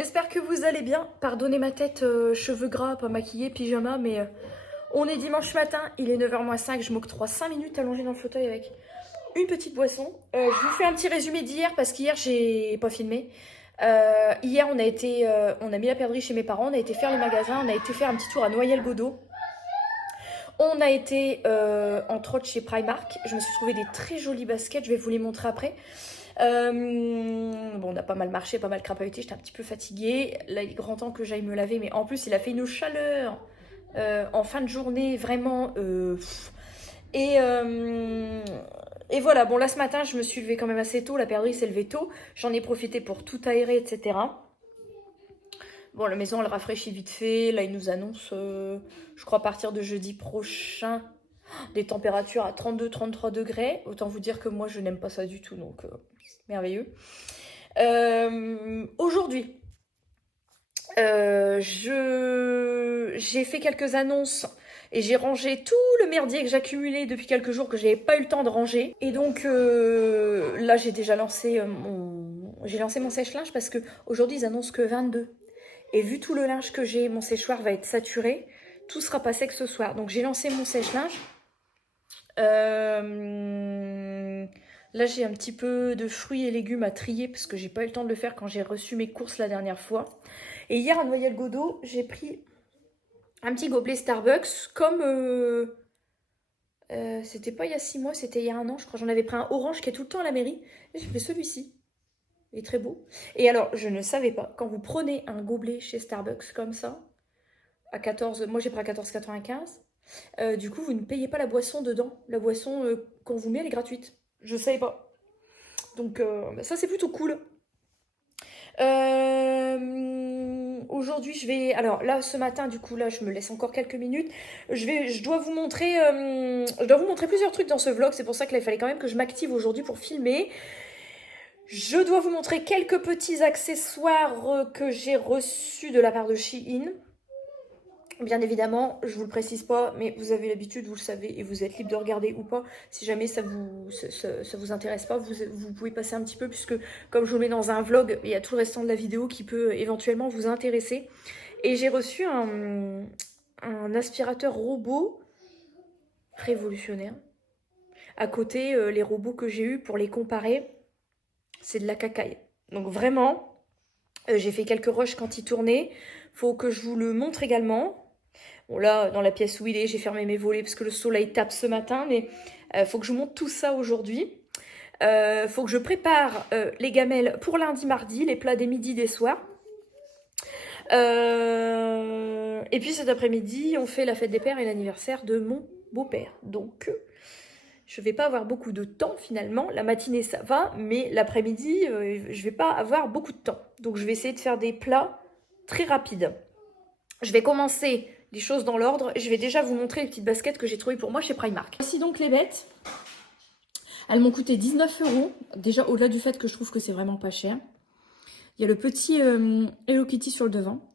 j'espère que vous allez bien. Pardonnez ma tête, cheveux gras, pas maquillée, pyjama, mais on est dimanche matin, il est 9h-5, je m'octroie 5 minutes allongée dans le fauteuil avec une petite boisson. Je vous fais un petit résumé d'hier parce qu'hier j'ai pas filmé. Hier on a mis la perdrix chez mes parents, on a été faire les magasins, on a été faire un petit tour à Noyelles-Godault. On a été entre autres chez Primark, je me suis trouvé des très jolies baskets, je vais vous les montrer après. Bon, on a pas mal marché, pas mal crapahuté, j'étais un petit peu fatiguée. Là, il est grand temps que j'aille me laver, mais en plus, il a fait une chaleur en fin de journée, vraiment. Et, euh, et voilà, bon, là, ce matin, je me suis levée quand même assez tôt. La perdrix s'est levée tôt. J'en ai profité pour tout aérer, etc. Bon, la maison, elle rafraîchit vite fait. Là, il nous annonce, je crois, à partir de jeudi prochain, des températures à 32-33 degrés. Autant vous dire que moi, je n'aime pas ça du tout, donc merveilleux. Aujourd'hui, j'ai fait quelques annonces et j'ai rangé tout le merdier que j'accumulais depuis quelques jours que j'avais pas eu le temps de ranger. Et donc là, j'ai déjà lancé mon sèche-linge parce que aujourd'hui ils annoncent que 22. Et vu tout le linge que j'ai, mon séchoir va être saturé. Tout sera pas sec ce soir. Donc j'ai lancé mon sèche-linge. Là, j'ai un petit peu de fruits et légumes à trier parce que j'ai pas eu le temps de le faire quand j'ai reçu mes courses la dernière fois. Et hier, à Noyelles-Godault, j'ai pris un petit gobelet Starbucks comme... c'était pas il y a 6 mois, c'était il y a 1 an, je crois. J'en avais pris un orange qui est tout le temps à la mairie. Et j'ai pris celui-ci. Il est très beau. Et alors, je ne savais pas, quand vous prenez un gobelet chez Starbucks comme ça, à 14... Moi, j'ai pris à 14,95. Du coup, vous ne payez pas la boisson dedans. La boisson qu'on vous met, elle est gratuite. Je savais pas. Donc, ça, c'est plutôt cool. Aujourd'hui, je vais... Alors là, ce matin, du coup, là, je me laisse encore quelques minutes. Je dois vous montrer plusieurs trucs dans ce vlog. C'est pour ça qu'il fallait quand même que je m'active aujourd'hui pour filmer. Je dois vous montrer quelques petits accessoires que j'ai reçus de la part de Shein. Bien évidemment, je vous le précise pas, mais vous avez l'habitude, vous le savez, et vous êtes libre de regarder ou pas. Si jamais ça vous intéresse pas, vous pouvez passer un petit peu, puisque comme je vous le mets dans un vlog, il y a tout le restant de la vidéo qui peut éventuellement vous intéresser. Et j'ai reçu un aspirateur robot révolutionnaire. À côté, les robots que j'ai eus, pour les comparer, c'est de la cacaille. Donc vraiment, j'ai fait quelques rushs quand il tournait. Faut que je vous le montre également. Bon là, dans la pièce où il est, j'ai fermé mes volets parce que le soleil tape ce matin, mais faut que je vous montre tout ça aujourd'hui. Faut que je prépare les gamelles pour lundi, mardi, les plats des midis, des soirs. Et puis cet après-midi, on fait la fête des pères et l'anniversaire de mon beau-père. Donc, je vais pas avoir beaucoup de temps finalement. La matinée, ça va, mais l'après-midi, je vais pas avoir beaucoup de temps. Donc, je vais essayer de faire des plats très rapides. Je vais commencer les choses dans l'ordre. Je vais déjà vous montrer les petites baskets que j'ai trouvées pour moi chez Primark. Voici donc les bêtes. Elles m'ont coûté 19 €. Déjà, au-delà du fait que je trouve que c'est vraiment pas cher. Il y a le petit Hello Kitty sur le devant.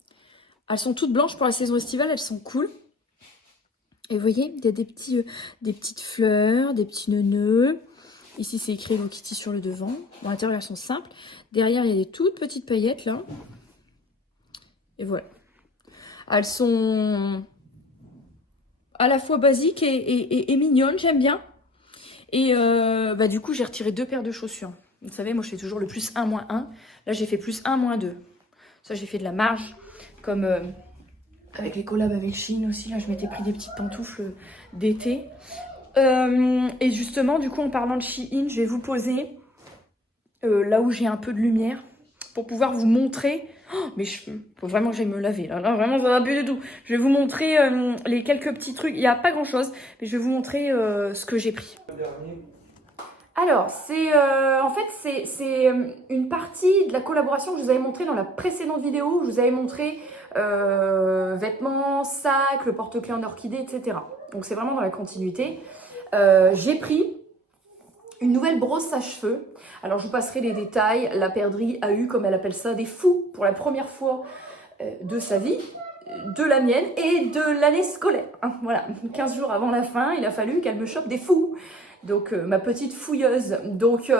Elles sont toutes blanches pour la saison estivale. Elles sont cool. Et vous voyez, il y a des petites fleurs, des petits nœuds. Ici, c'est écrit Hello Kitty sur le devant. Bon, à l'intérieur, elles sont simples. Derrière, il y a des toutes petites paillettes, là. Et voilà. Elles sont à la fois basiques et mignonnes, j'aime bien. Et du coup, j'ai retiré 2 paires de chaussures. Vous savez, moi, je fais toujours le plus 1, moins 1. Là, j'ai fait plus 1, moins 2. Ça, j'ai fait de la marge, comme avec les collabs avec Shein aussi. Là, je m'étais pris des petites pantoufles d'été. Et justement, du coup, en parlant de Shein, je vais vous poser là où j'ai un peu de lumière pour pouvoir vous montrer... Oh, mais faut vraiment que j'aille me laver là. Là vraiment ça va plus du tout. Je vais vous montrer les quelques petits trucs. Il n'y a pas grand chose, mais je vais vous montrer ce que j'ai pris. Alors en fait c'est une partie de la collaboration que je vous avais montré dans la précédente vidéo. Je vous avais montré vêtements, sacs, le porte-clés en orchidée, etc. Donc c'est vraiment dans la continuité. J'ai pris une nouvelle brosse à cheveux. Alors, je vous passerai les détails. La perdrix a eu, comme elle appelle ça, des fous pour la première fois de sa vie, de la mienne et de l'année scolaire. Hein, voilà, 15 jours avant la fin, il a fallu qu'elle me chope des fous. Donc ma petite fouilleuse. Donc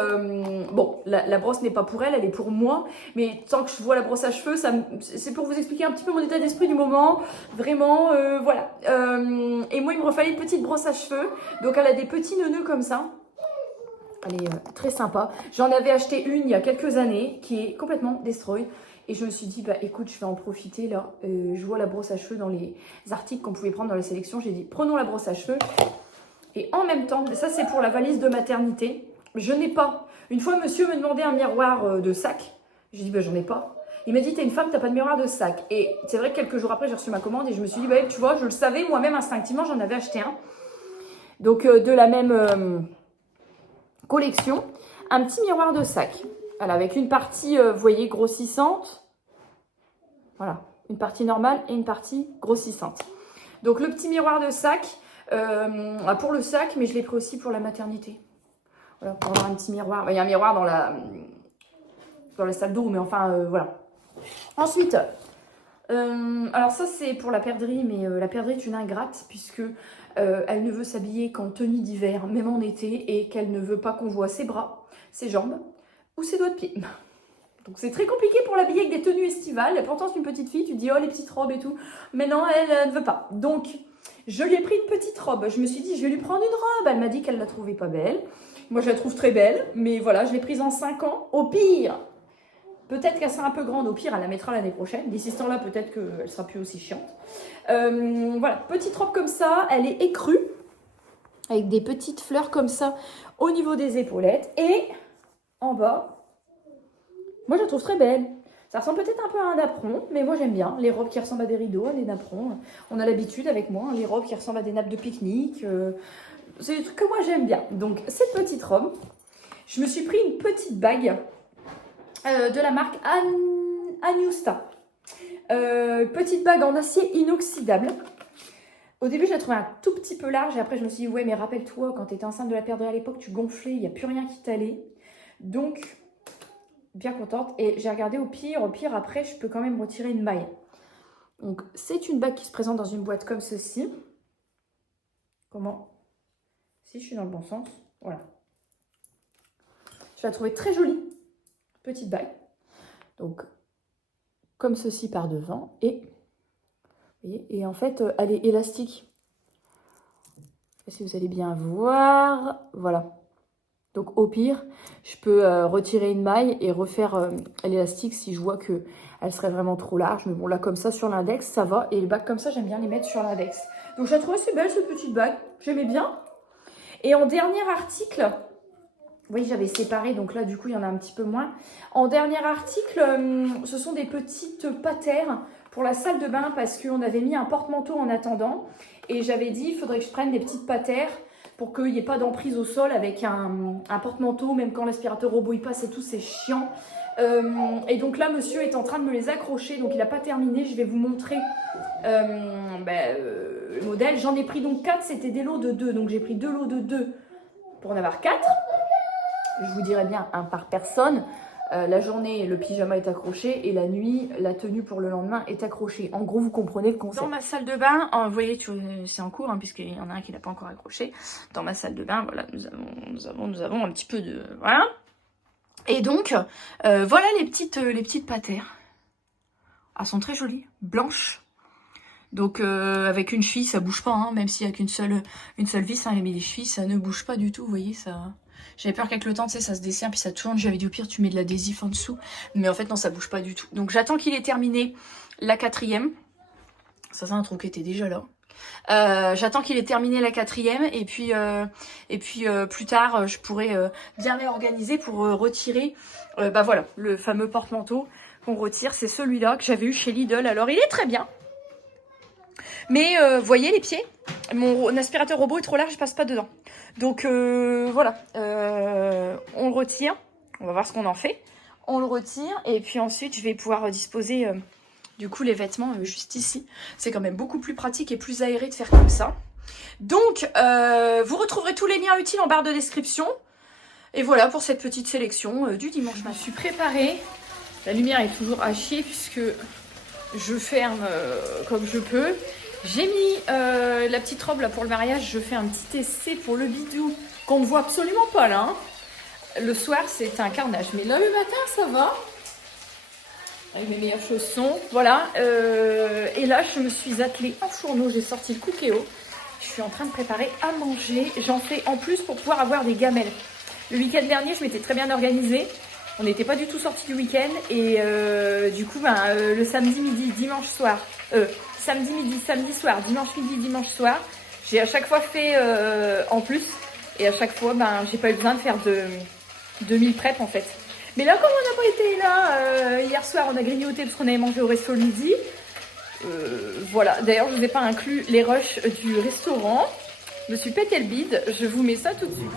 bon, la brosse n'est pas pour elle, elle est pour moi. Mais tant que je vois la brosse à cheveux, c'est pour vous expliquer un petit peu mon état d'esprit du moment. Vraiment, voilà. Et moi, il me refallait une petite brosse à cheveux. Donc elle a des petits nœuds comme ça. Elle est très sympa. J'en avais acheté une il y a quelques années qui est complètement destroy. Et je me suis dit, bah écoute, je vais en profiter là. Je vois la brosse à cheveux dans les articles qu'on pouvait prendre dans la sélection. J'ai dit, prenons la brosse à cheveux. Et en même temps, ça c'est pour la valise de maternité, je n'ai pas. Une fois, monsieur me demandait un miroir de sac. J'ai dit, bah j'en ai pas. Il m'a dit, t'es une femme, t'as pas de miroir de sac. Et c'est vrai que quelques jours après, j'ai reçu ma commande et je me suis dit, bah tu vois, je le savais, moi-même instinctivement, j'en avais acheté un. Donc de la même collection, un petit miroir de sac. Voilà, avec une partie, vous voyez, grossissante. Voilà, une partie normale et une partie grossissante. Donc le petit miroir de sac, pour le sac, mais je l'ai pris aussi pour la maternité. Voilà, pour avoir un petit miroir. Il y a un miroir dans la salle d'eau, mais enfin, voilà. Ensuite, alors ça c'est pour la perdrix, mais la perdrix est une ingrate, puisque elle ne veut s'habiller qu'en tenue d'hiver, même en été, et qu'elle ne veut pas qu'on voit ses bras, ses jambes ou ses doigts de pied. Donc c'est très compliqué pour l'habiller avec des tenues estivales. Pourtant c'est une petite fille, tu dis oh les petites robes et tout. Mais non, elle ne veut pas. Donc je lui ai pris une petite robe. Je me suis dit je vais lui prendre une robe. Elle m'a dit qu'elle la trouvait pas belle. Moi je la trouve très belle. Mais voilà, je l'ai prise en 5 ans. Au pire, peut-être qu'elle sera un peu grande. Au pire, elle la mettra l'année prochaine. D'ici ce temps-là, peut-être qu'elle sera plus aussi chiante. Voilà, petite robe comme ça. Elle est écrue. Avec des petites fleurs comme ça au niveau des épaulettes. Et en bas... Moi, je la trouve très belle. Ça ressemble peut-être un peu à un napperon, mais moi, j'aime bien. Les robes qui ressemblent à des rideaux, à des napperons. On a l'habitude avec moi, les robes qui ressemblent à des nappes de pique-nique. C'est des trucs que moi, j'aime bien. Donc, cette petite robe, je me suis pris une petite bague de la marque Agnousta. Petite bague en acier inoxydable. Au début, je la trouvais un tout petit peu large. Et après, je me suis dit, ouais, mais rappelle-toi, quand tu étais enceinte de la perdrix à l'époque, tu gonflais, il n'y a plus rien qui t'allait. Donc... bien contente. Et j'ai regardé au pire après, je peux quand même retirer une maille. Donc, c'est une bague qui se présente dans une boîte comme ceci. Comment? Si je suis dans le bon sens. Voilà. Je la trouvais très jolie. Petite bague. Donc, comme ceci par devant. Et, vous voyez, et en fait, elle est élastique. Je sais pas si vous allez bien voir. Voilà. Donc au pire, je peux retirer une maille et refaire l'élastique si je vois qu'elle serait vraiment trop large. Mais bon, là comme ça sur l'index, ça va. Et les bagues comme ça, j'aime bien les mettre sur l'index. Donc je la trouve assez belle cette petite bague. J'aimais bien. Et en dernier article, oui j'avais séparé, donc là du coup il y en a un petit peu moins. En dernier article, ce sont des petites patères pour la salle de bain parce qu'on avait mis un porte-manteau en attendant. Et j'avais dit, il faudrait que je prenne des petites patères pour qu'il n'y ait pas d'emprise au sol avec un porte-manteau, même quand l'aspirateur robot il passe et tout, c'est chiant. Et donc là, monsieur est en train de me les accrocher, donc il n'a pas terminé. Je vais vous montrer le modèle. J'en ai pris donc 4, c'était des lots de 2. Donc j'ai pris 2 lots de 2 pour en avoir 4. Je vous dirais bien un par personne. La journée, le pyjama est accroché et la nuit, la tenue pour le lendemain est accrochée. En gros, vous comprenez le concept. Dans ma salle de bain, vous voyez, c'est en cours, hein, puisqu'il y en a un qui n'a pas encore accroché. Dans ma salle de bain, voilà, nous avons un petit peu de... Voilà. Et donc, voilà les petites patères. Elles sont très jolies, blanches. Donc, avec une cheville, ça bouge pas, hein, même s'il n'y a qu'une seule vis, hein, mais les chevilles, ça ne bouge pas du tout, vous voyez, ça... J'avais peur qu'avec le temps, tu sais, ça se dessine, puis ça tourne. J'avais dit au pire, tu mets de l'adhésif en dessous. Mais en fait, non, ça bouge pas du tout. Donc, j'attends qu'il ait terminé la 4e. Ça, c'est un truc qui était déjà là. J'attends qu'il ait terminé la 4e. Et puis plus tard, je pourrai bien réorganiser pour retirer, voilà, le fameux porte-manteau qu'on retire. C'est celui-là que j'avais eu chez Lidl. Alors, il est très bien. Mais vous voyez les pieds, mon aspirateur robot est trop large, je passe pas dedans. Donc voilà, on le retire, on va voir ce qu'on en fait. On le retire et puis ensuite je vais pouvoir disposer du coup les vêtements juste ici. C'est quand même beaucoup plus pratique et plus aéré de faire comme ça. Donc vous retrouverez tous les liens utiles en barre de description. Et voilà pour cette petite sélection du dimanche matin. Je me suis préparée, la lumière est toujours à chier puisque je ferme comme je peux. J'ai mis la petite robe là pour le mariage, je fais un petit essai pour le bidou qu'on ne voit absolument pas là. Hein. Le soir, c'est un carnage. Mais là, le matin, ça va. Avec mes meilleurs chaussons. Voilà. Et là, je me suis attelée en fourneau. J'ai sorti le Cookéo. Je suis en train de préparer à manger. J'en fais en plus pour pouvoir avoir des gamelles. Le week-end dernier, je m'étais très bien organisée. On n'était pas du tout sortis du week-end. Et du coup, le samedi midi, dimanche soir. Samedi midi, samedi soir, dimanche midi, dimanche soir. J'ai à chaque fois fait en plus. Et à chaque fois, j'ai pas eu besoin de faire de meal prep en fait. Mais là, comme on n'a pas été là, hier soir, on a grignoté parce qu'on avait mangé au resto le midi. Voilà, d'ailleurs, je ne vous ai pas inclus les rushs du restaurant. Je me suis pété le bide, je vous mets ça tout de suite.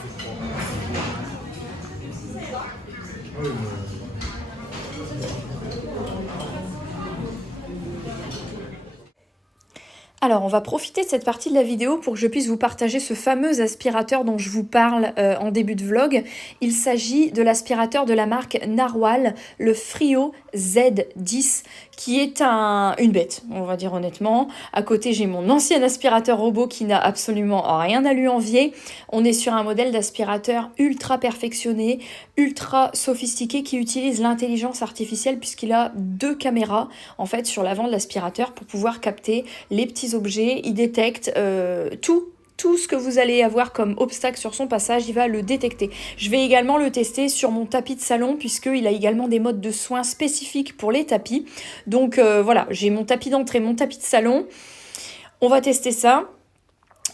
Alors, on va profiter de cette partie de la vidéo pour que je puisse vous partager ce fameux aspirateur dont je vous parle en début de vlog. Il s'agit de l'aspirateur de la marque Narwhal, le Frio Z10, qui est une bête, on va dire honnêtement. À côté, j'ai mon ancien aspirateur robot qui n'a absolument rien à lui envier. On est sur un modèle d'aspirateur ultra perfectionné, ultra sophistiqué, qui utilise l'intelligence artificielle puisqu'il a 2 caméras en fait sur l'avant de l'aspirateur pour pouvoir capter les petits objets. Il détecte tout ce que vous allez avoir comme obstacle sur son passage, il va le détecter. Je vais également le tester sur mon tapis de salon puisqu'il a également des modes de soins spécifiques pour les tapis. Donc voilà, j'ai mon tapis d'entrée, mon tapis de salon. On va tester ça.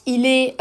Il est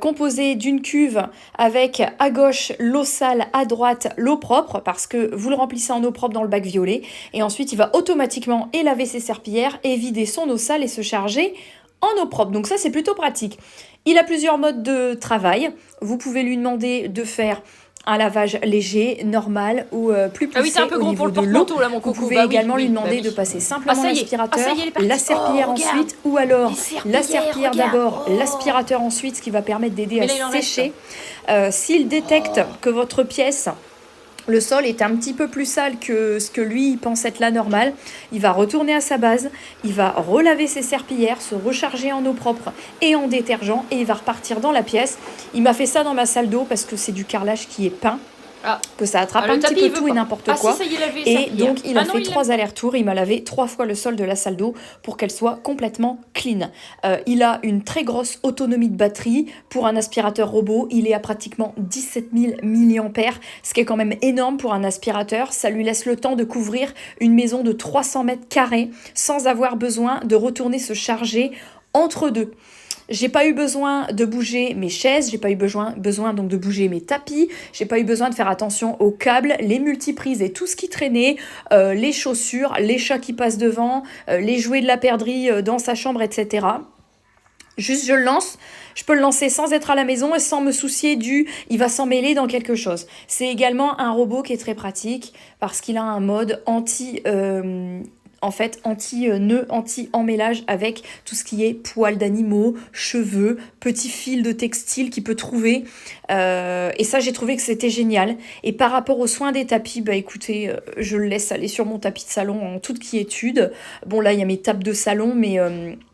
composé d'une cuve avec à gauche l'eau sale, à droite l'eau propre parce que vous le remplissez en eau propre dans le bac violet et ensuite il va automatiquement laver ses serpillères et vider son eau sale et se charger en eau propre. Donc ça c'est plutôt pratique. Il a plusieurs modes de travail. Vous pouvez lui demander de faire un lavage léger, normal ou plus poussé c'est un peu au gros pour niveau le de l'eau. porte-manteau là mon coco. Vous pouvez également lui demander de passer simplement l'aspirateur, la serpillière ensuite, ou alors la serpillière d'abord, l'aspirateur ensuite, ce qui va permettre d'aider à sécher. S'il détecte que votre pièce, le sol est un petit peu plus sale que ce que lui il pense être la normale, il va retourner à sa base, il va relaver ses serpillières, se recharger en eau propre et en détergent et il va repartir dans la pièce. Il m'a fait ça dans ma salle d'eau parce que c'est du carrelage qui est peint. Que ça attrape un petit peu tout et n'importe quoi. Si, ça y est, lavé, et donc il a fait 3 allers-retours, il m'a lavé 3 fois le sol de la salle d'eau pour qu'elle soit complètement clean. Il a une très grosse autonomie de batterie. Pour un aspirateur robot, il est à pratiquement 17 000 mAh, ce qui est quand même énorme pour un aspirateur. Ça lui laisse le temps de couvrir une maison de 300 mètres carrés sans avoir besoin de retourner se charger entre deux. J'ai pas eu besoin de bouger mes chaises, j'ai pas eu besoin donc de bouger mes tapis, j'ai pas eu besoin de faire attention aux câbles, les multiprises et tout ce qui traînait, les chaussures, les chats qui passent devant, les jouets de la perdrix dans sa chambre, etc. Juste je le lance, je peux le lancer sans être à la maison et sans me soucier il va s'en mêler dans quelque chose. C'est également un robot qui est très pratique parce qu'il a un mode anti-nœud, anti-emmêlage avec tout ce qui est poils d'animaux, cheveux, petits fils de textile qu'il peut trouver. Et ça, j'ai trouvé que c'était génial. Et par rapport aux soins des tapis, écoutez, je le laisse aller sur mon tapis de salon en toute quiétude. Bon, là, il y a mes tables de salon, mais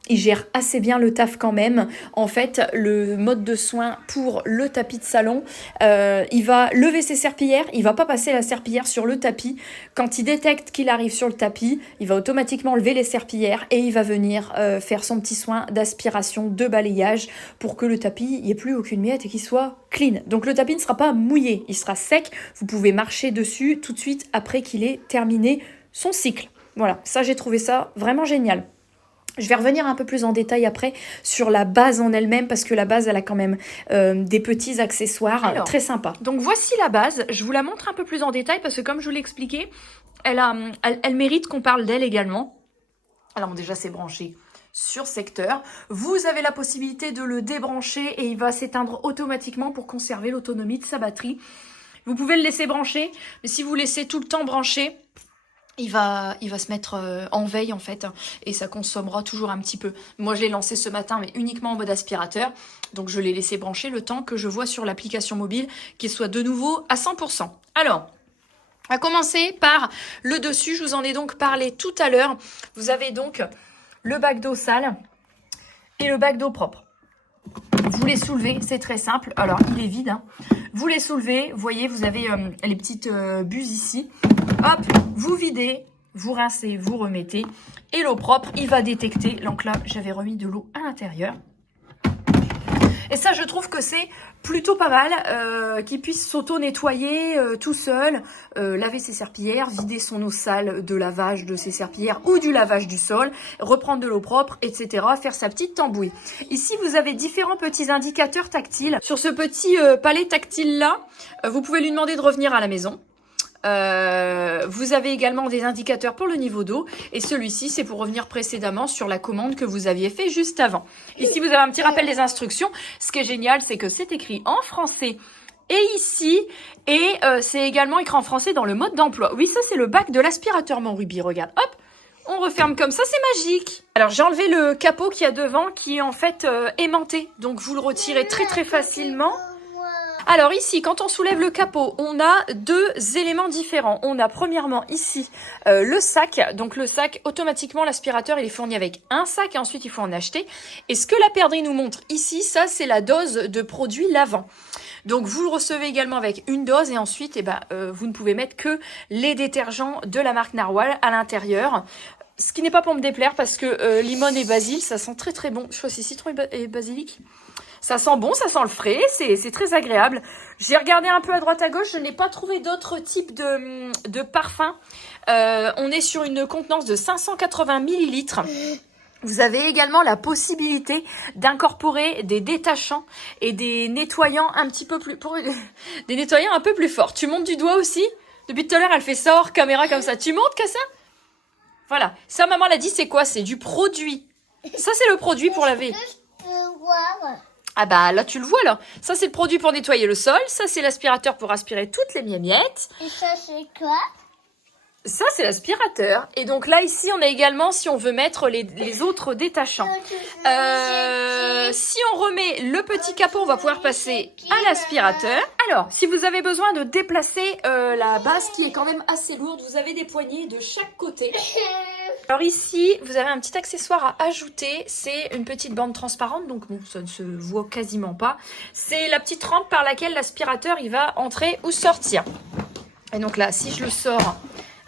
il gère assez bien le taf quand même. En fait, le mode de soin pour le tapis de salon, il va lever ses serpillières, il va pas passer la serpillière sur le tapis. Quand il détecte qu'il arrive sur le tapis, il va automatiquement lever les serpillières et il va venir faire son petit soin d'aspiration, de balayage pour que le tapis, il n'y ait plus aucune miette et qu'il soit clean. Donc le tapis ne sera pas mouillé, il sera sec. Vous pouvez marcher dessus tout de suite après qu'il ait terminé son cycle. Voilà, ça j'ai trouvé ça vraiment génial. Je vais revenir un peu plus en détail après sur la base en elle-même parce que la base, elle a quand même des petits accessoires très sympas. Donc voici la base. Je vous la montre un peu plus en détail parce que comme je vous l'ai expliqué, elle mérite qu'on parle d'elle également. Alors déjà, c'est branché sur secteur. Vous avez la possibilité de le débrancher et il va s'éteindre automatiquement pour conserver l'autonomie de sa batterie. Vous pouvez le laisser brancher, mais si vous laissez tout le temps branché, il va se mettre en veille en fait et ça consommera toujours un petit peu. Moi je l'ai lancé ce matin mais uniquement en mode aspirateur, donc je l'ai laissé brancher le temps que je vois sur l'application mobile qu'il soit de nouveau à 100%. Alors, on va commencer par le dessus, je vous en ai donc parlé tout à l'heure. Vous avez donc le bac d'eau sale et le bac d'eau propre. Vous les soulevez, c'est très simple. Alors, il est vide. Hein. Vous les soulevez, vous voyez, vous avez les petites buses ici. Hop, vous videz, vous rincez, vous remettez. Et l'eau propre, il va détecter. Donc là, j'avais remis de l'eau à l'intérieur. Et ça, je trouve que c'est plutôt pas mal qu'il puisse s'auto-nettoyer tout seul, laver ses serpillères, vider son eau sale de lavage de ses serpillères ou du lavage du sol, reprendre de l'eau propre, etc. Faire sa petite tambouille. Ici, vous avez différents petits indicateurs tactiles. Sur ce petit palais tactile-là, vous pouvez lui demander de revenir à la maison. Vous avez également des indicateurs pour le niveau d'eau et celui-ci c'est pour revenir précédemment sur la commande que vous aviez fait juste avant. Ici vous avez un petit rappel des instructions. Ce qui est génial c'est que c'est écrit en français et ici et c'est également écrit en français dans le mode d'emploi. Oui, ça c'est le bac de l'aspirateur mon Ruby, regarde, hop, on referme comme ça, c'est magique. Alors j'ai enlevé le capot qu'il y a devant qui est en fait aimanté, donc vous le retirez très très facilement. Alors ici, quand on soulève le capot, on a deux éléments différents. On a premièrement ici le sac. Donc le sac, automatiquement, l'aspirateur, il est fourni avec un sac et ensuite il faut en acheter. Et ce que la perdrix nous montre ici, ça c'est la dose de produit lavant. Donc vous le recevez également avec une dose et ensuite vous ne pouvez mettre que les détergents de la marque Narwhal à l'intérieur. Ce qui n'est pas pour me déplaire parce que limon et basil, ça sent très très bon. Je choisis citron et basilic. Ça sent bon, ça sent le frais, c'est très agréable. J'ai regardé un peu à droite à gauche, je n'ai pas trouvé d'autres types de parfums. On est sur une contenance de 580 millilitres. Vous avez également la possibilité d'incorporer des détachants et des nettoyants un petit peu plus... des nettoyants un peu plus forts. Tu montes du doigt aussi? Depuis tout à l'heure, elle fait ça hors caméra comme ça. Tu montes, Cassa? Voilà. Ça, maman l'a dit, c'est quoi? C'est du produit. Ça, c'est le produit pour laver. Ah bah là tu le vois là, ça c'est le produit pour nettoyer le sol, ça c'est l'aspirateur pour aspirer toutes les miettes. Et ça c'est quoi? Ça c'est l'aspirateur. Et donc là ici on a également si on veut mettre les autres détachants. Si on remet le petit capot on va pouvoir passer à l'aspirateur. Alors si vous avez besoin de déplacer la base qui est quand même assez lourde, vous avez des poignées de chaque côté. Alors ici, vous avez un petit accessoire à ajouter, c'est une petite bande transparente, donc bon, ça ne se voit quasiment pas. C'est la petite rampe par laquelle l'aspirateur il va entrer ou sortir. Et donc là, si je le sors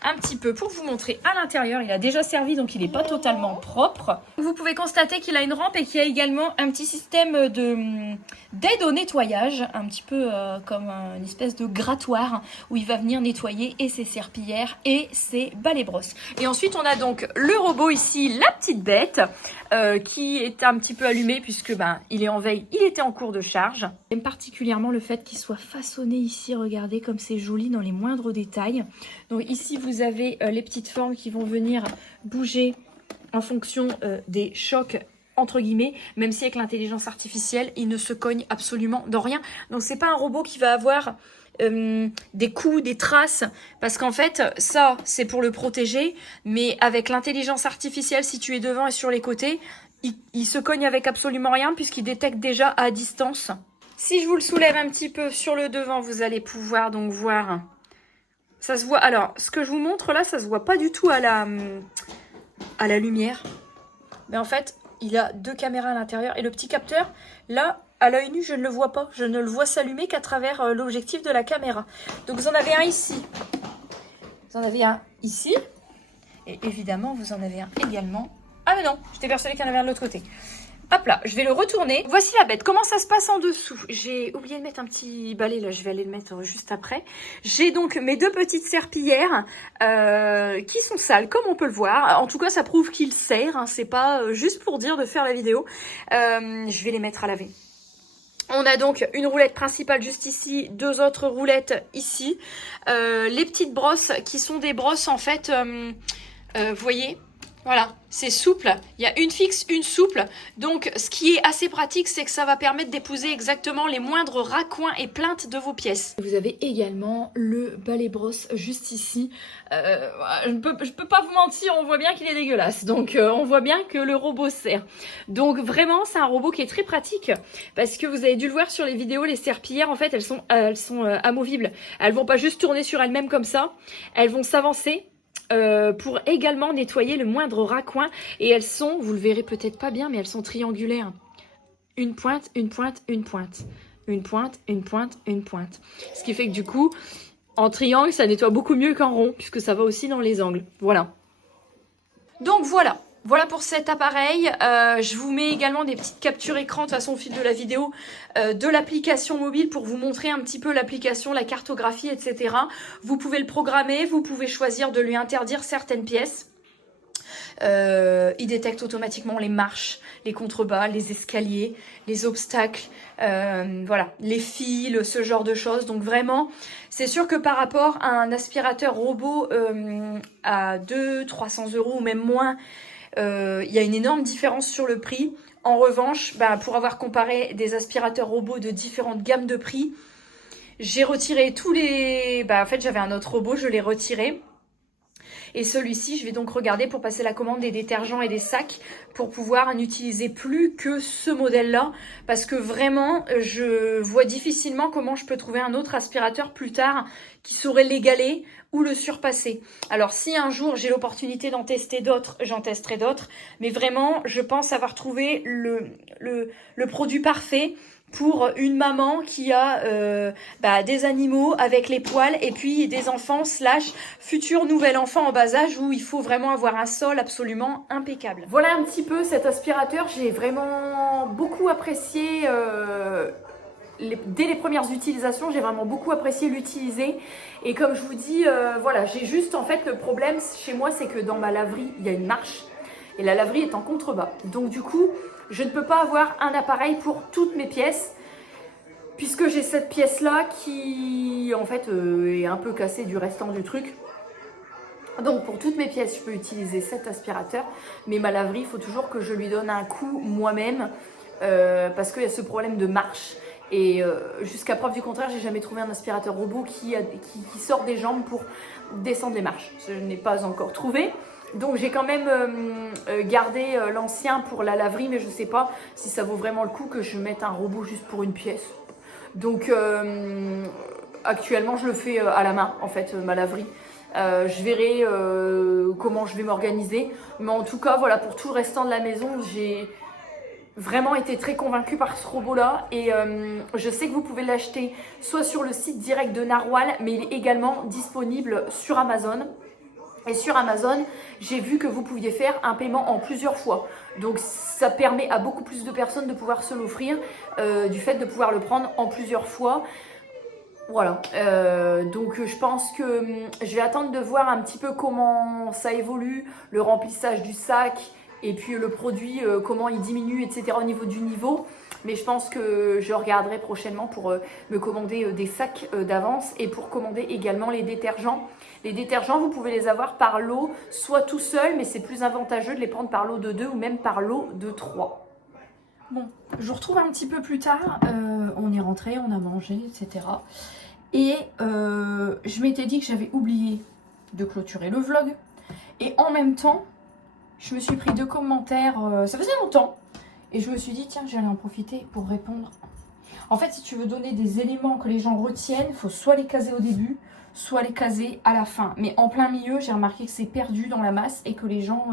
un petit peu pour vous montrer à l'intérieur, il a déjà servi donc il n'est pas totalement propre. Vous pouvez constater qu'il a une rampe et qu'il y a également un petit système d'aide au nettoyage, un petit peu comme une espèce de grattoir où il va venir nettoyer et ses serpillères et ses balais-brosses. Et ensuite on a donc le robot ici, la petite bête qui est un petit peu allumé puisque il est en veille, il était en cours de charge. J'aime particulièrement le fait qu'il soit façonné ici, regardez comme c'est joli dans les moindres détails. Donc ici vous avez les petites formes qui vont venir bouger en fonction des chocs entre guillemets, même si avec l'intelligence artificielle, il ne se cogne absolument dans rien. Donc c'est pas un robot qui va avoir des coups, des traces, parce qu'en fait ça c'est pour le protéger, mais avec l'intelligence artificielle, si tu es devant et sur les côtés, il se cogne avec absolument rien puisqu'il détecte déjà à distance. Si je vous le soulève un petit peu sur le devant, vous allez pouvoir donc voir. Ça se voit, alors ce que je vous montre là, ça se voit pas du tout à la lumière. Mais en fait, il a deux caméras à l'intérieur. Et le petit capteur, là, à l'œil nu, je ne le vois pas. Je ne le vois s'allumer qu'à travers l'objectif de la caméra. Donc vous en avez un ici. Vous en avez un ici. Et évidemment, vous en avez un également. Ah mais non, j'étais persuadée qu'il y en avait un de l'autre côté. Hop là, je vais le retourner. Voici la bête. Comment ça se passe en dessous? J'ai oublié de mettre un petit balai, là, je vais aller le mettre juste après. J'ai donc mes deux petites serpillères qui sont sales, comme on peut le voir. En tout cas, ça prouve qu'il sert, hein. C'est pas juste pour dire de faire la vidéo. Je vais les mettre à laver. On a donc une roulette principale juste ici, deux autres roulettes ici. Les petites brosses qui sont des brosses en fait, vous voyez, voilà, c'est souple. Il y a une fixe, une souple. Donc ce qui est assez pratique, c'est que ça va permettre d'épouser exactement les moindres raccoins et plaintes de vos pièces. Vous avez également le balai-brosse juste ici. Je peux pas vous mentir, on voit bien qu'il est dégueulasse. Donc on voit bien que le robot sert. Donc vraiment, c'est un robot qui est très pratique parce que vous avez dû le voir sur les vidéos, les serpillères, en fait, elles sont amovibles. Elles vont pas juste tourner sur elles-mêmes comme ça. Elles vont s'avancer. Pour également nettoyer le moindre raccoin et elles sont, vous le verrez peut-être pas bien, mais elles sont triangulaires. une pointe, une pointe, une pointe. Une pointe, une pointe, une pointe. Ce qui fait que du coup, en triangle, ça nettoie beaucoup mieux qu'en rond, puisque ça va aussi dans les angles. Voilà. Donc voilà. Voilà pour cet appareil. Je vous mets également des petites captures écran, de toute façon au fil de la vidéo, de l'application mobile pour vous montrer un petit peu l'application, la cartographie, etc. Vous pouvez le programmer, vous pouvez choisir de lui interdire certaines pièces. Il détecte automatiquement les marches, les contrebas, les escaliers, les obstacles, voilà, les fils, ce genre de choses. Donc vraiment, c'est sûr que par rapport à un aspirateur robot à 200-300 € ou même moins, il y a une énorme différence sur le prix. En revanche, pour avoir comparé des aspirateurs robots de différentes gammes de prix, j'ai retiré tous les... en fait, j'avais un autre robot, je l'ai retiré. Et celui-ci, je vais donc regarder pour passer la commande des détergents et des sacs pour pouvoir n'utiliser plus que ce modèle-là. Parce que vraiment, je vois difficilement comment je peux trouver un autre aspirateur plus tard qui saurait l'égaler ou le surpasser. Alors si un jour j'ai l'opportunité d'en tester d'autres, j'en testerai d'autres. Mais vraiment, je pense avoir trouvé le produit parfait pour une maman qui a des animaux avec les poils et puis des enfants / futur nouvel enfant en bas âge où il faut vraiment avoir un sol absolument impeccable. Voilà un petit peu cet aspirateur, j'ai vraiment beaucoup apprécié, dès les premières utilisations, j'ai vraiment beaucoup apprécié l'utiliser. Et comme je vous dis, voilà, j'ai juste en fait le problème chez moi, c'est que dans ma laverie, il y a une marche et la laverie est en contrebas. Donc du coup, je ne peux pas avoir un appareil pour toutes mes pièces puisque j'ai cette pièce-là qui en fait est un peu cassée du restant du truc. Donc pour toutes mes pièces, je peux utiliser cet aspirateur, mais ma laverie, il faut toujours que je lui donne un coup moi-même parce qu'il y a ce problème de marche. Et jusqu'à preuve du contraire, j'ai jamais trouvé un aspirateur robot qui sort des jambes pour descendre les marches. Je n'ai pas encore trouvé. Donc j'ai quand même gardé l'ancien pour la laverie, mais je ne sais pas si ça vaut vraiment le coup que je mette un robot juste pour une pièce. Donc actuellement, je le fais à la main, en fait, ma laverie. Je verrai comment je vais m'organiser. Mais en tout cas, voilà, pour tout le restant de la maison, j'ai vraiment été très convaincue par ce robot-là. Et je sais que vous pouvez l'acheter soit sur le site direct de Narwhal, mais il est également disponible sur Amazon. Et sur Amazon, j'ai vu que vous pouviez faire un paiement en plusieurs fois. Donc ça permet à beaucoup plus de personnes de pouvoir se l'offrir, du fait de pouvoir le prendre en plusieurs fois. Voilà, donc je pense que je vais attendre de voir un petit peu comment ça évolue, le remplissage du sac et puis le produit, comment il diminue, etc. au niveau du niveau. Mais je pense que je regarderai prochainement pour me commander des sacs d'avance et pour commander également les détergents. Les détergents, vous pouvez les avoir par lot, soit tout seul, mais c'est plus avantageux de les prendre par lot de 2 ou même par lot de 3. Bon, je vous retrouve un petit peu plus tard, on est rentré, on a mangé, etc. Et je m'étais dit que j'avais oublié de clôturer le vlog. Et en même temps, je me suis pris 2 commentaires, ça faisait longtemps. Et je me suis dit, tiens, j'allais en profiter pour répondre. En fait, si tu veux donner des éléments que les gens retiennent, il faut soit les caser au début, soit les caser à la fin. Mais en plein milieu, j'ai remarqué que c'est perdu dans la masse et que les gens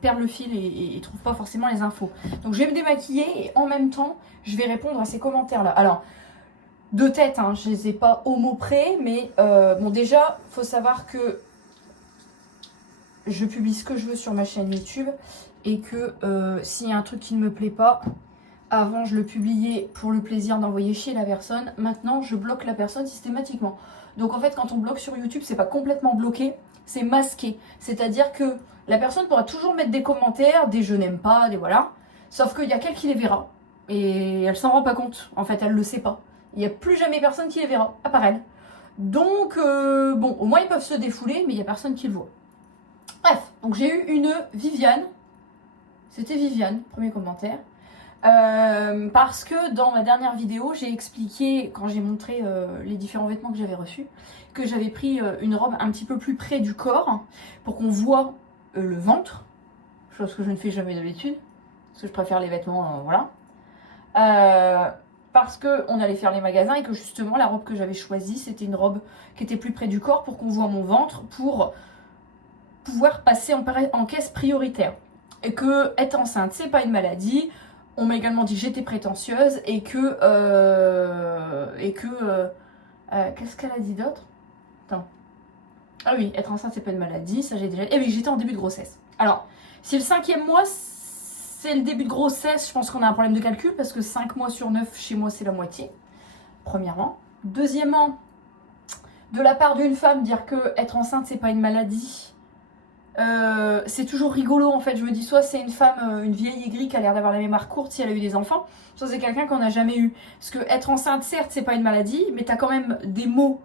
perdent le fil et ne trouvent pas forcément les infos. Donc je vais me démaquiller et en même temps, je vais répondre à ces commentaires-là. Alors, de tête, hein, je ne les ai pas au mot près, mais bon, déjà, il faut savoir que je publie ce que je veux sur ma chaîne YouTube et que s'il y a un truc qui ne me plaît pas, avant je le publiais pour le plaisir d'envoyer chier la personne, maintenant je bloque la personne systématiquement. Donc en fait, quand on bloque sur YouTube, c'est pas complètement bloqué, c'est masqué. C'est-à-dire que la personne pourra toujours mettre des commentaires, des je n'aime pas, des voilà, sauf qu'il y a qu'elle qui les verra. Et elle s'en rend pas compte, en fait, elle le sait pas. Il n'y a plus jamais personne qui les verra, à part elle. Donc, bon, au moins ils peuvent se défouler, mais il n'y a personne qui le voit. Bref, donc j'ai eu une Viviane. C'était Viviane, premier commentaire. Parce que dans ma dernière vidéo, j'ai expliqué, quand j'ai montré les différents vêtements que j'avais reçus, que j'avais pris une robe un petit peu plus près du corps, pour qu'on voit le ventre, chose que je ne fais jamais d'habitude, parce que je préfère les vêtements, voilà. Parce qu'on allait faire les magasins et que justement la robe que j'avais choisie, c'était une robe qui était plus près du corps pour qu'on voit mon ventre, pour pouvoir passer en caisse prioritaire. Et que être enceinte, c'est pas une maladie, On m'a également dit que j'étais prétentieuse et que... qu'est-ce qu'elle a dit d'autre? Attends. Ah oui, être enceinte, c'est pas une maladie, ça j'ai déjà... Eh oui, j'étais en début de grossesse. Alors, si le 5e mois, c'est le début de grossesse, je pense qu'on a un problème de calcul, parce que 5 mois sur 9, chez moi, c'est la moitié, premièrement. Deuxièmement, de la part d'une femme, dire que être enceinte, c'est pas une maladie, c'est toujours rigolo, en fait. Je me dis, soit c'est une femme, une vieille aigrie qui a l'air d'avoir la mémoire courte si elle a eu des enfants, soit c'est quelqu'un qu'on n'a jamais eu. Parce que être enceinte, certes, c'est pas une maladie, mais t'as quand même des maux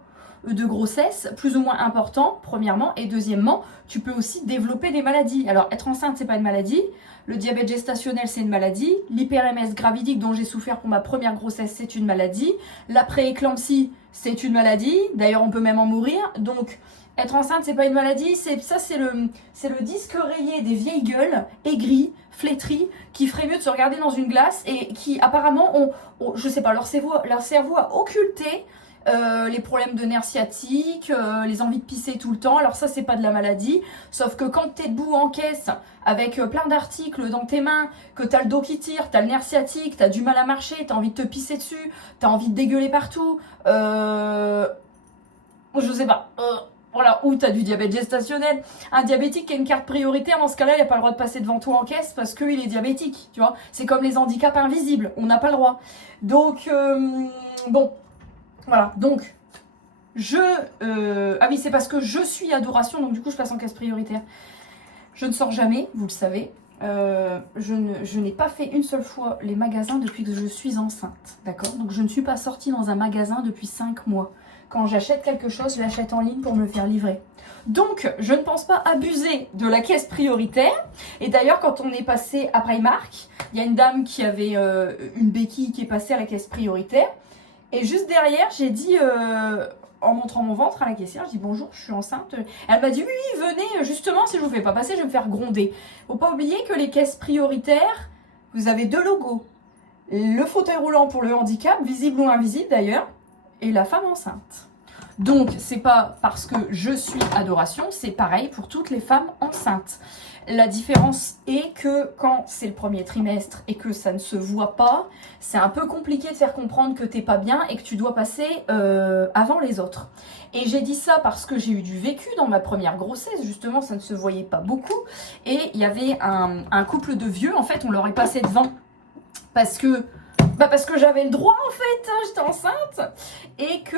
de grossesse plus ou moins importants, premièrement, et deuxièmement, tu peux aussi développer des maladies. Alors, être enceinte, c'est pas une maladie, le diabète gestationnel, c'est une maladie, l'hyper-MS gravidique dont j'ai souffert pour ma première grossesse, c'est une maladie, la pré-éclampsie, c'est une maladie, d'ailleurs, on peut même en mourir, donc... Être enceinte, c'est pas une maladie, c'est le disque rayé des vieilles gueules, aigries, flétries, qui ferait mieux de se regarder dans une glace et qui apparemment ont je sais pas, leur cerveau a occulté les problèmes de nerfs sciatiques, les envies de pisser tout le temps. Alors ça, c'est pas de la maladie, sauf que quand t'es debout en caisse avec plein d'articles dans tes mains, que t'as le dos qui tire, t'as le nerf sciatique, t'as du mal à marcher, t'as envie de te pisser dessus, t'as envie de dégueuler partout, je sais pas... Voilà, ou tu as du diabète gestationnel. Un diabétique qui a une carte prioritaire, dans ce cas-là, il n'a pas le droit de passer devant toi en caisse parce qu'il est diabétique, tu vois. C'est comme les handicaps invisibles, on n'a pas le droit. Donc, bon, voilà. Donc, ah oui, c'est parce que je suis adoration, donc du coup, je passe en caisse prioritaire. Je ne sors jamais, vous le savez. Je n'ai pas fait une seule fois les magasins depuis que je suis enceinte, d'accord? Donc, je ne suis pas sortie dans un magasin depuis 5 mois. Quand j'achète quelque chose, je l'achète en ligne pour me le faire livrer. Donc, je ne pense pas abuser de la caisse prioritaire. Et d'ailleurs, quand on est passé à Primark, il y a une dame qui avait une béquille qui est passée à la caisse prioritaire. Et juste derrière, j'ai dit, en montrant mon ventre à la caissière, je dis bonjour, je suis enceinte. Elle m'a dit oui, venez, justement, si je vous fais pas passer, je vais me faire gronder. Faut pas oublier que les caisses prioritaires, vous avez 2 logos. Le fauteuil roulant pour le handicap, visible ou invisible d'ailleurs, et la femme enceinte. Donc, c'est pas parce que je suis adoration, c'est pareil pour toutes les femmes enceintes. La différence est que quand c'est le premier trimestre et que ça ne se voit pas, c'est un peu compliqué de faire comprendre que t'es pas bien et que tu dois passer avant les autres. Et j'ai dit ça parce que j'ai eu du vécu dans ma première grossesse, justement, ça ne se voyait pas beaucoup. Et il y avait un couple de vieux, en fait, on leur est passé devant parce que j'avais le droit en fait, j'étais enceinte, et que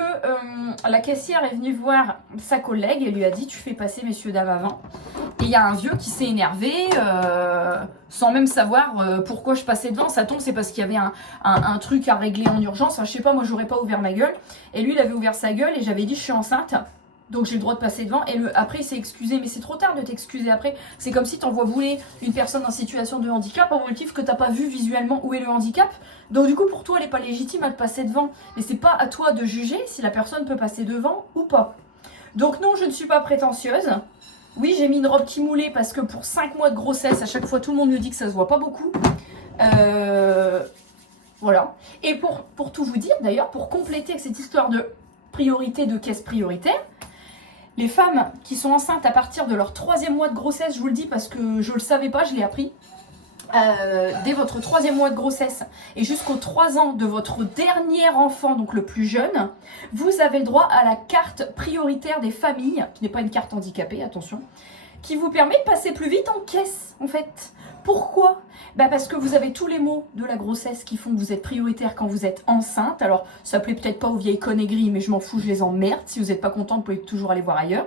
la caissière est venue voir sa collègue et lui a dit tu fais passer messieurs dames avant. Et il y a un vieux qui s'est énervé sans même savoir pourquoi je passais devant. Ça tombe, c'est parce qu'il y avait un truc à régler en urgence. Enfin, je sais pas, moi j'aurais pas ouvert ma gueule. Et lui il avait ouvert sa gueule et j'avais dit je suis enceinte. Donc j'ai le droit de passer devant et après il s'est excusé, mais c'est trop tard de t'excuser après. C'est comme si t'envoies bouler une personne en situation de handicap au motif que t'as pas vu visuellement où est le handicap. Donc du coup pour toi elle est pas légitime à te passer devant. Mais c'est pas à toi de juger si la personne peut passer devant ou pas. Donc non, je ne suis pas prétentieuse. Oui, j'ai mis une robe qui moulait parce que pour 5 mois de grossesse, à chaque fois tout le monde me dit que ça se voit pas beaucoup. Voilà. Et pour tout vous dire d'ailleurs, pour compléter avec cette histoire de priorité, de caisse prioritaire, les femmes qui sont enceintes à partir de leur 3e mois de grossesse, je vous le dis parce que je ne le savais pas, je l'ai appris, dès votre 3e mois de grossesse et jusqu'aux 3 ans de votre dernier enfant, donc le plus jeune, vous avez le droit à la carte prioritaire des familles, qui n'est pas une carte handicapée, attention, qui vous permet de passer plus vite en caisse, en fait. Pourquoi ? Parce que vous avez tous les maux de la grossesse qui font que vous êtes prioritaire quand vous êtes enceinte. Alors, ça plaît peut-être pas aux vieilles connes aigries, mais je m'en fous, je les emmerde. Si vous n'êtes pas content, vous pouvez toujours aller voir ailleurs.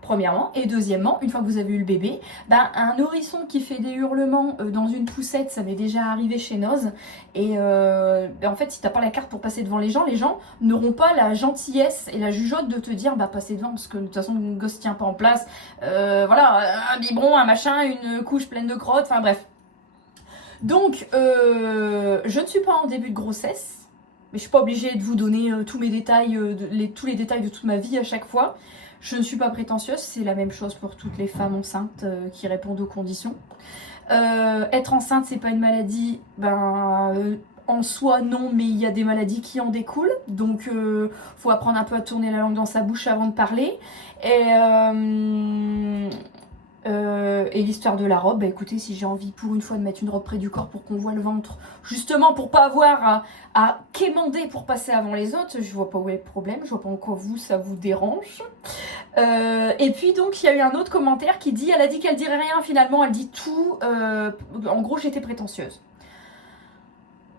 Premièrement. Et deuxièmement, une fois que vous avez eu le bébé, un nourrisson qui fait des hurlements dans une poussette, ça m'est déjà arrivé chez Noz. Et en fait, si t'as pas la carte pour passer devant les gens n'auront pas la gentillesse et la jugeote de te dire passer devant, parce que de toute façon, le gosse tient pas en place. Voilà, un biberon, un machin, une couche pleine de crottes, enfin bref. Donc, je ne suis pas en début de grossesse. Mais je suis pas obligée de vous donner tous mes détails, tous les détails de toute ma vie à chaque fois. Je ne suis pas prétentieuse, c'est la même chose pour toutes les femmes enceintes qui répondent aux conditions. Être enceinte, c'est pas une maladie, en soi non, mais il y a des maladies qui en découlent. Donc, faut apprendre un peu à tourner la langue dans sa bouche avant de parler. Et Et l'histoire de la robe, bah écoutez, si j'ai envie pour une fois de mettre une robe près du corps pour qu'on voit le ventre, justement pour pas avoir à quémander pour passer avant les autres, je vois pas où est le problème, je vois pas en quoi ça vous dérange. Et puis donc il y a eu un autre commentaire qui dit, elle a dit qu'elle dirait rien, finalement elle dit tout, en gros j'étais prétentieuse.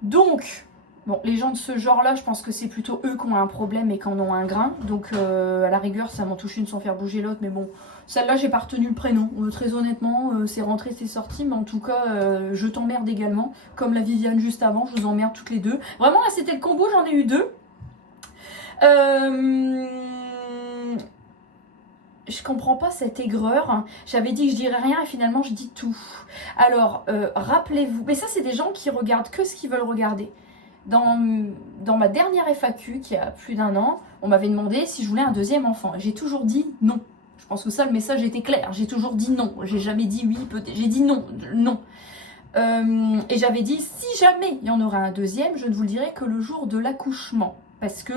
Donc, bon, les gens de ce genre-là, je pense que c'est plutôt eux qui ont un problème et qui en ont un grain. Donc, à la rigueur, ça m'en touche une sans faire bouger l'autre. Mais bon, celle-là, j'ai pas retenu le prénom. Très honnêtement, c'est rentré, c'est sorti. Mais en tout cas, je t'emmerde également. Comme la Viviane juste avant, je vous emmerde toutes les deux. Vraiment, là, c'était le combo, j'en ai eu deux. Je comprends pas cette aigreur. J'avais dit que je dirais rien et finalement, je dis tout. Alors, rappelez-vous... Mais ça, c'est des gens qui regardent que ce qu'ils veulent regarder. Dans ma dernière FAQ, qui a plus d'1 an, on m'avait demandé si je voulais un deuxième enfant. J'ai toujours dit non. Je pense que ça, le message était clair. J'ai toujours dit non. J'ai jamais dit oui, peut-être. J'ai dit non. Non. Et j'avais dit, si jamais il y en aura un deuxième, je ne vous le dirai que le jour de l'accouchement. Parce que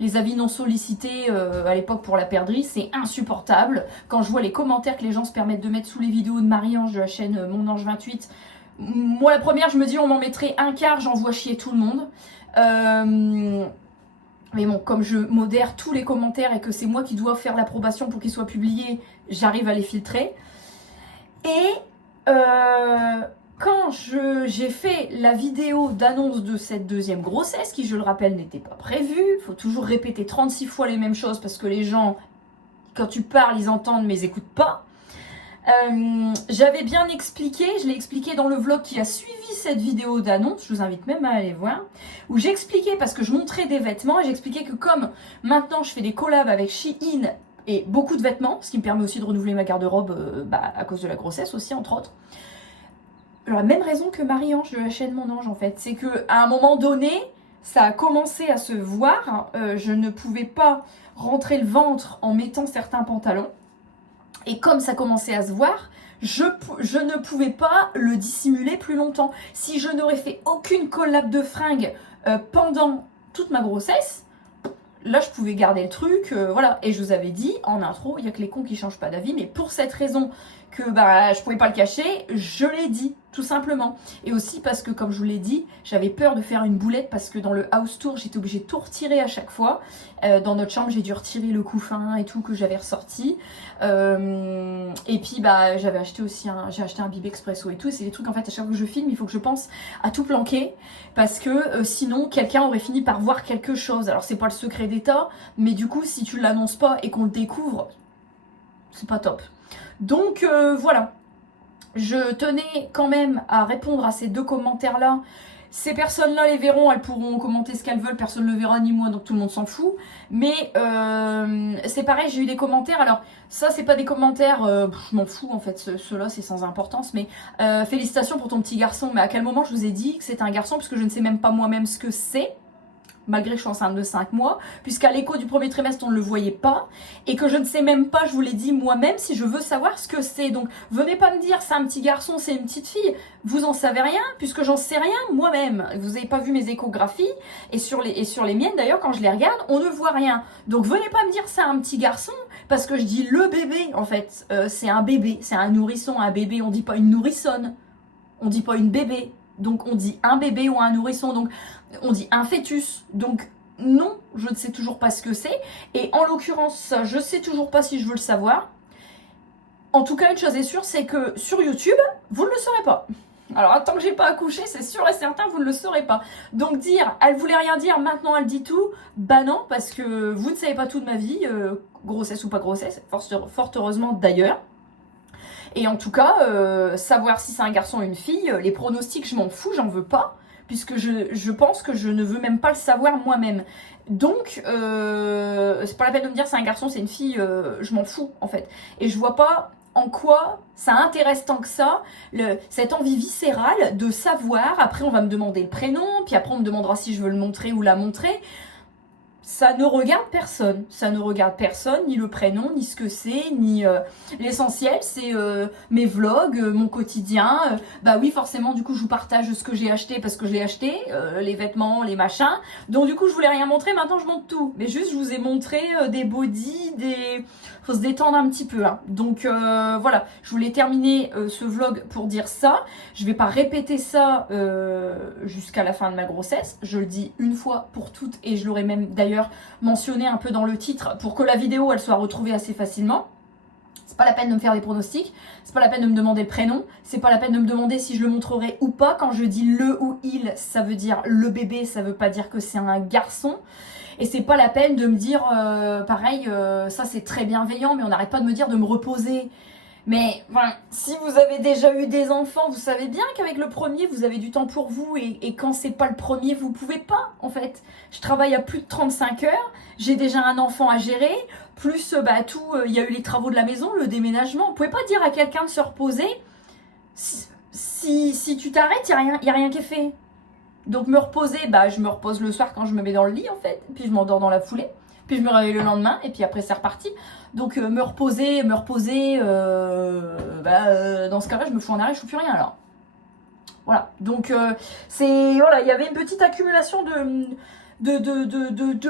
les avis non sollicités à l'époque pour la perdrix, c'est insupportable. Quand je vois les commentaires que les gens se permettent de mettre sous les vidéos de Marie-Ange de la chaîne Mon Ange 28, moi la première je me dis on m'en mettrait un quart, j'envoie chier tout le monde. Mais bon, comme je modère tous les commentaires et que c'est moi qui dois faire l'approbation pour qu'ils soient publiés, j'arrive à les filtrer. Et quand j'ai fait la vidéo d'annonce de cette deuxième grossesse, qui je le rappelle n'était pas prévue, il faut toujours répéter 36 fois les mêmes choses parce que les gens, quand tu parles, ils entendent mais ils n'écoutent pas. J'avais bien expliqué, je l'ai expliqué dans le vlog qui a suivi cette vidéo d'annonce, je vous invite même à aller voir, où j'expliquais, parce que je montrais des vêtements, et j'expliquais que comme maintenant je fais des collabs avec Shein et beaucoup de vêtements, ce qui me permet aussi de renouveler ma garde-robe à cause de la grossesse aussi, entre autres. Alors, la même raison que Marie-Ange de la chaîne Mon Ange, en fait, c'est qu'à un moment donné, ça a commencé à se voir, je ne pouvais pas rentrer le ventre en mettant certains pantalons. Et comme ça commençait à se voir, je ne pouvais pas le dissimuler plus longtemps. Si je n'aurais fait aucune collab de fringues pendant toute ma grossesse, là je pouvais garder le truc, voilà. Et je vous avais dit en intro, il n'y a que les cons qui changent pas d'avis, mais pour cette raison que je pouvais pas le cacher, je l'ai dit, tout simplement. Et aussi parce que, comme je vous l'ai dit, j'avais peur de faire une boulette parce que dans le house tour, j'étais obligée de tout retirer à chaque fois. Dans notre chambre, j'ai dû retirer le couffin et tout que j'avais ressorti. Et puis, j'avais acheté aussi j'ai acheté un bib expresso et tout. C'est des trucs, en fait, à chaque fois que je filme, il faut que je pense à tout planquer parce que sinon, quelqu'un aurait fini par voir quelque chose. Alors, c'est pas le secret d'État, mais du coup, si tu l'annonces pas et qu'on le découvre, c'est pas top. Donc voilà, je tenais quand même à répondre à ces deux commentaires-là. Ces personnes-là les verront, elles pourront commenter ce qu'elles veulent, personne ne le verra ni moi, donc tout le monde s'en fout. Mais c'est pareil, j'ai eu des commentaires, alors ça c'est pas des commentaires, je m'en fous en fait, ceux-là c'est sans importance, mais félicitations pour ton petit garçon, mais à quel moment je vous ai dit que c'était un garçon, puisque je ne sais même pas moi-même ce que c'est, malgré que je suis enceinte de 5 mois, puisqu'à l'écho du premier trimestre, on ne le voyait pas, et que je ne sais même pas, je vous l'ai dit moi-même, si je veux savoir ce que c'est. Donc, venez pas me dire, c'est un petit garçon, c'est une petite fille. Vous en savez rien, puisque j'en sais rien moi-même. Vous n'avez pas vu mes échographies, et sur les miennes, d'ailleurs, quand je les regarde, on ne voit rien. Donc, venez pas me dire, c'est un petit garçon, parce que je dis le bébé, en fait. C'est un bébé, c'est un nourrisson, un bébé. On dit pas une nourrissonne, on dit pas une bébé. Donc on dit un bébé ou un nourrisson, donc on dit un fœtus. Donc non, je ne sais toujours pas ce que c'est. Et en l'occurrence, ça, je sais toujours pas si je veux le savoir. En tout cas, une chose est sûre, c'est que sur YouTube, vous ne le saurez pas. Alors, tant que j'ai pas accouché, c'est sûr et certain, vous ne le saurez pas. Donc dire, elle voulait rien dire, maintenant elle dit tout, bah non, parce que vous ne savez pas tout de ma vie, grossesse ou pas grossesse, fort heureusement d'ailleurs. Et en tout cas, savoir si c'est un garçon ou une fille, les pronostics, je m'en fous, j'en veux pas, puisque je pense que je ne veux même pas le savoir moi-même. Donc, c'est pas la peine de me dire c'est un garçon, c'est une fille, je m'en fous en fait. Et je vois pas en quoi ça intéresse tant que ça, cette envie viscérale de savoir. Après, on va me demander le prénom, puis après on me demandera si je veux le montrer ou la montrer. ça ne regarde personne. Ça ne regarde personne, ni le prénom, ni ce que c'est, ni l'essentiel, c'est mes vlogs, mon quotidien. Bah oui, forcément, du coup, je vous partage ce que j'ai acheté parce que je l'ai acheté, les vêtements, les machins. Donc du coup, je voulais rien montrer, maintenant je montre tout. Mais juste, je vous ai montré des bodys, faut se détendre un petit peu. Hein. Donc voilà, je voulais terminer ce vlog pour dire ça. Je vais pas répéter ça jusqu'à la fin de ma grossesse. Je le dis une fois pour toutes et je l'aurais même d'ailleurs mentionné un peu dans le titre pour que la vidéo elle soit retrouvée assez facilement. C'est pas la peine de me faire des pronostics, c'est pas la peine de me demander le prénom, c'est pas la peine de me demander si je le montrerai ou pas. Quand je dis le ou il, ça veut dire le bébé, ça veut pas dire que c'est un garçon. Et c'est pas la peine de me dire, pareil, ça c'est très bienveillant, mais on n'arrête pas de me dire de me reposer. Mais enfin, si vous avez déjà eu des enfants, vous savez bien qu'avec le premier, vous avez du temps pour vous et quand c'est pas le premier, vous pouvez pas en fait. Je travaille à plus de 35 heures, j'ai déjà un enfant à gérer, plus tout, il y a eu les travaux de la maison, le déménagement. Vous pouvez pas dire à quelqu'un de se reposer. Si tu t'arrêtes, il y a rien qui est fait. Donc me reposer, je me repose le soir quand je me mets dans le lit en fait, puis je m'endors dans la foulée. Puis je me réveille le lendemain et puis après c'est reparti. Donc me reposer, dans ce cas-là je me fous en arrêt, je fous plus rien alors. Voilà, donc voilà, il y avait une petite accumulation de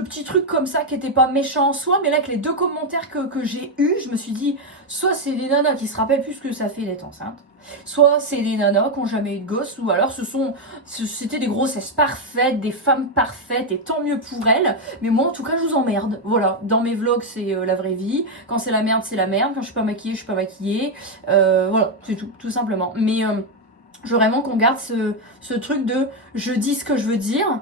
petits trucs comme ça qui n'étaient pas méchants en soi, mais là avec les 2 commentaires que j'ai eus, je me suis dit, soit c'est des nanas qui se rappellent plus ce que ça fait d'être enceinte, soit c'est des nanas qui n'ont jamais eu de gosse, ou alors c'était des grossesses parfaites, des femmes parfaites, et tant mieux pour elles, mais moi en tout cas je vous emmerde, voilà, dans mes vlogs c'est la vraie vie, quand c'est la merde, quand je suis pas maquillée, je suis pas maquillée, voilà, c'est tout simplement, mais je veux vraiment qu'on garde ce truc de je dis ce que je veux dire,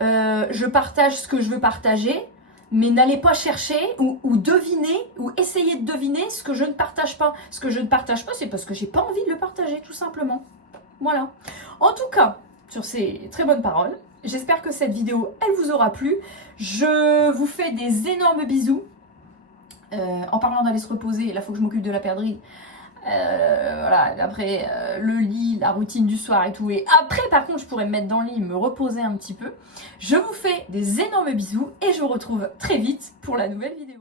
je partage ce que je veux partager, mais n'allez pas chercher ou deviner ou essayer de deviner ce que je ne partage pas. Ce que je ne partage pas, c'est parce que j'ai pas envie de le partager, tout simplement. Voilà. En tout cas, sur ces très bonnes paroles, j'espère que cette vidéo, elle vous aura plu. Je vous fais des énormes bisous. En parlant d'aller se reposer, là, il faut que je m'occupe de la perdrix. Voilà, après le lit, la routine du soir et tout. Et après, par contre, je pourrais me mettre dans le lit, me reposer un petit peu. Je vous fais des énormes bisous et je vous retrouve très vite pour la nouvelle vidéo.